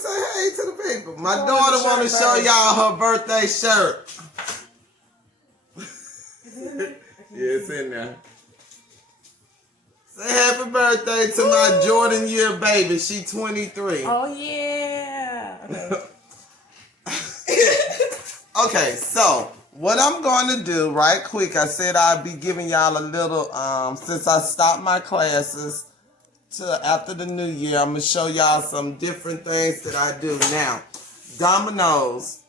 say hey to the people. My daughter want to show y'all her birthday shirt. Yeah, it's in there. Say happy birthday to my Jordan year baby. She 23. Oh, yeah. Okay. Okay, so what I'm going to do right quick, I said I'd be giving y'all a little, since I stopped my classes to after the new year, I'm going to show y'all some different things that I do now. Dominoes.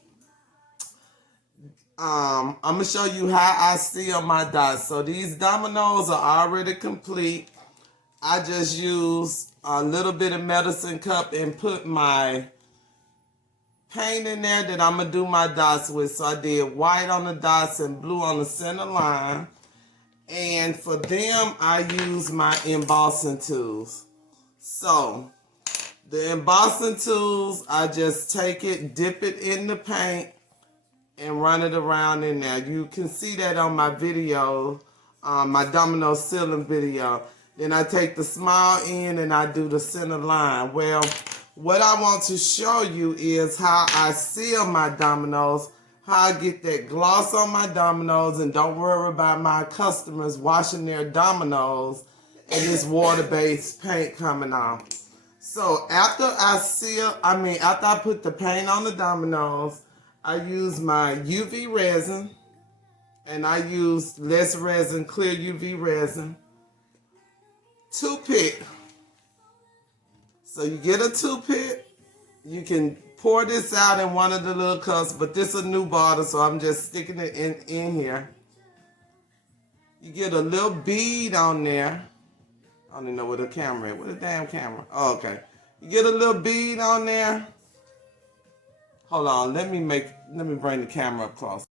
I'm going to show you how I seal my dots. So these dominoes are already complete. I just use a little bit of medicine cup and put my paint in there that I'm going to do my dots with. So I did white on the dots and blue on the center line. And for them, I use my embossing tools. So the embossing tools, I just take it, dip it in the paint, and run it around in there. You can see that on my video, my domino sealing video. Then I take the small end and I do the center line. Well, what I want to show you is how I seal my dominoes, how I get that gloss on my dominoes, and don't worry about my customers washing their dominoes and this water-based paint coming off. So after I put the paint on the dominoes, I use my UV resin, and I use less resin, clear UV resin. Toothpick. So you get a toothpick. You can pour this out in one of the little cups, but this is a new bottle, so I'm just sticking it in here. You get a little bead on there. I don't even know where the camera is. Where the damn camera? Oh, okay. You get a little bead on there. Hold on, let me bring the camera up close.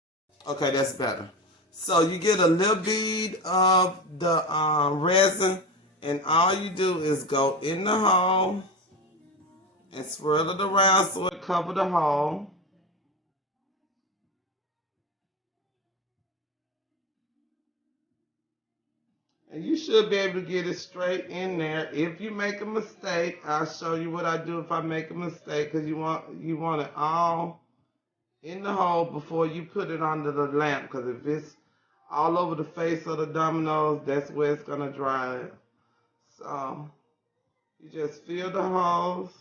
Okay, that's better. So you get a little bead of the resin, and all you do is go in the hole and swirl it around so it covers the hole. And you should be able to get it straight in there. If you make a mistake, I'll show you what I do if I make a mistake, because you want it all in the hole before you put it under the lamp, because if it's all over the face of the dominoes, that's where it's going to dry it. So you just fill the holes.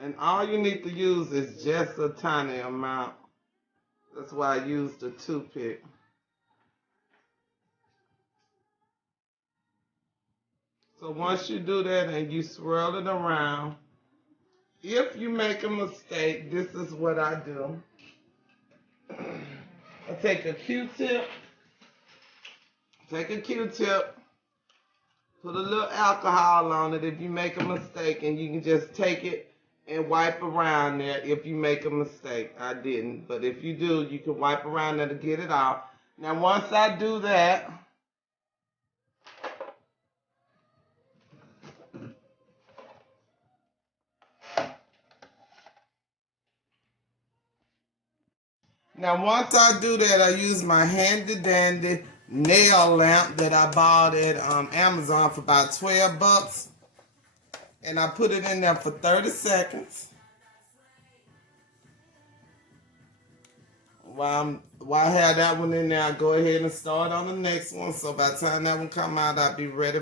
And all you need to use is just a tiny amount. That's why I use the toothpick. So once you do that and you swirl it around, if you make a mistake, this is what I do. I take a Q-tip, put a little alcohol on it if you make a mistake, and you can just take it and wipe around there if you make a mistake. I didn't, but if you do, you can wipe around there to get it off. Now once I do that, I use my handy dandy nail lamp that I bought at Amazon for about $12. And I put it in there for 30 seconds. While I have that one in there, I go ahead and start on the next one. So by the time that one come out, I'll be ready.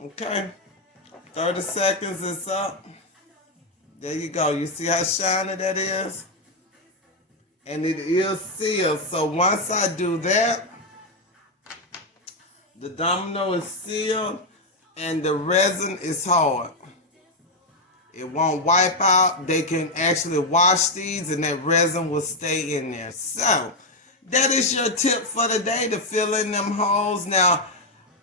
Okay, 30 seconds is up. There you go. You see how shiny that is? And it is sealed. So once I do that, the domino is sealed and the resin is hard. It won't wipe out. They can actually wash these and that resin will stay in there. So that is your tip for the day, to fill in them holes. Now,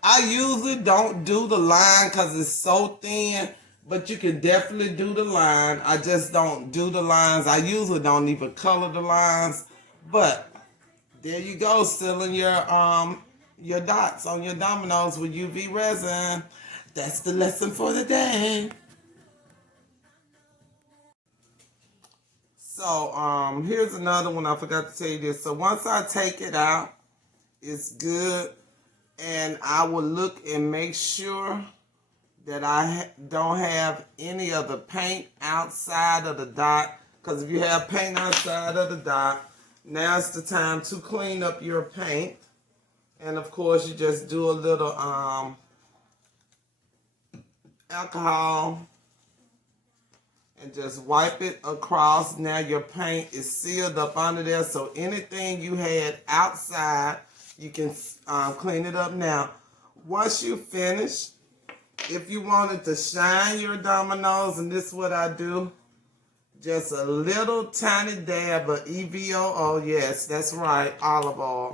I usually don't do the line because it's so thin, but you can definitely do the line. I just don't do the lines. I usually don't even color the lines, but there you go, sealing your dots on your dominoes with UV resin. That's the lesson for the day. So here's another one. I forgot to tell you this. So once I take it out, it's good, and I will look and make sure that I don't have any of the paint outside of the dot. Because if you have paint outside of the dot, now's the time to clean up your paint. And of course, you just do a little alcohol and just wipe it across. Now your paint is sealed up under there, so anything you had outside, you can clean it up now. Once you finish, if you wanted to shine your dominoes, and this is what I do, just a little tiny dab of EVOO, yes, that's right, olive oil.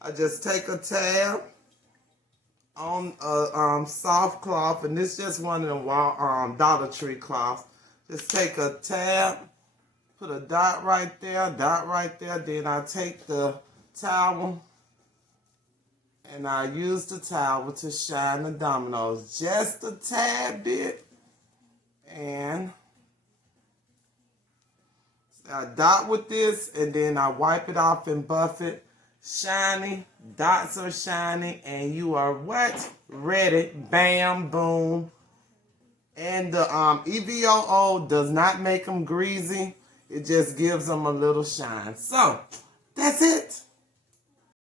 I just take a tab on a soft cloth, and this is just one of the Dollar Tree cloths. Just take a tab, put a dot right there, then I take the towel, and I use the towel to shine the dominoes just a tad bit, and I dot with this, and then I wipe it off and buff it. Shiny, dots are shiny, and you are what? Ready. Bam, boom. And the EVOO does not make them greasy. It just gives them a little shine. So, that's it.